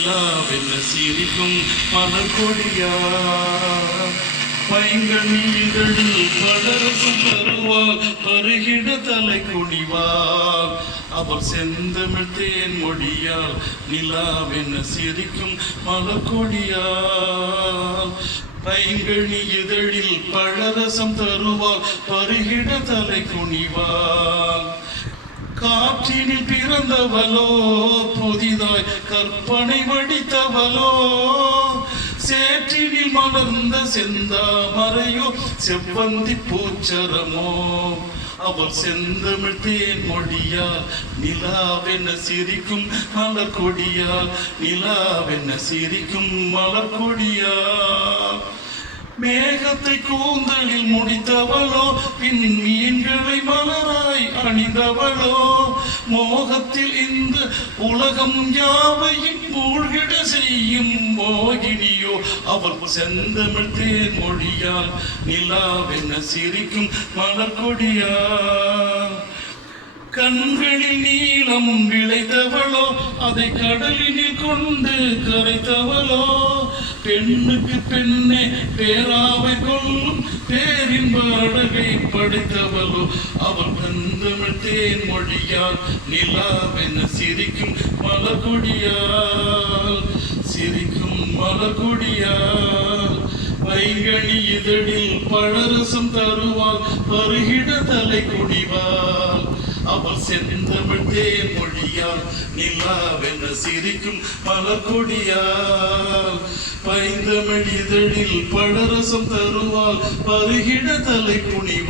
நிலாவென்ன சிரிக்கும் மலர் கொடியா. பைங்கனி இதழில் படரசும் தருவாள் பருகிட தலை குனிவாள் அவர் செந்தமிழ் தேன் மொழியால் நிலாவென்ன சிரிக்கும் மலர் கொடியால் பைங்கனி இதழில் பழரசம் தருவாள் பருகிட தலை குனிவாள் காற்றினில் பிறந்தவளோ புதிய கற்பனை வடித்தவளோ. சேற்றினில் மலர்ந்த செந்தாமரையோ செவ்வந்தி பூச்சரமோ. அவர் செந்தமிழ் தேன் மொழியால் நிலாவென சிரிக்கும் மலர் கொடியால் நிலாவென்ன சிரிக்கும் மலர் கொடியால் மேகத்தை கூந்தலில் முடித்தவளோ பின் மீன்களை மலராய் அணிந்தவளோ. மோகத்தில் இந்த உலகம் யாவையும் மூழ்கிட செய்யும் மோகினியோ? அவள் செந்தமிழ் தேர் மொழியால் நிலாவென்ன சிரிக்கும் மலர்கொடியா கண்களில் நீளம் விளைத்தவளோ அதை கடலினில் கொண்டு கரைத்தவளோ? பெண்ணுக்கு பெண்ணே பேராவை கொள்ளும் பேரின்ப பாடகை படைத்தவளோ அவள் கந்தமிழ் தேன் மொழியால் நிலாவென சிரிக்கும் மலர்கொடியால். சிரிக்கும் மலர்கொடியால் வைங்கணி இதழில் பழரசம் தருவாள் பருகிட தலை குடிவாள் அவர் செந்தமிழ் தேன் மொழியால் நிலாவென சிரிக்கும் மலர்கொடியால் பைந்தமிழ் இதழில் பழரசம் தருவால் பருகிட தலை குனிவாள்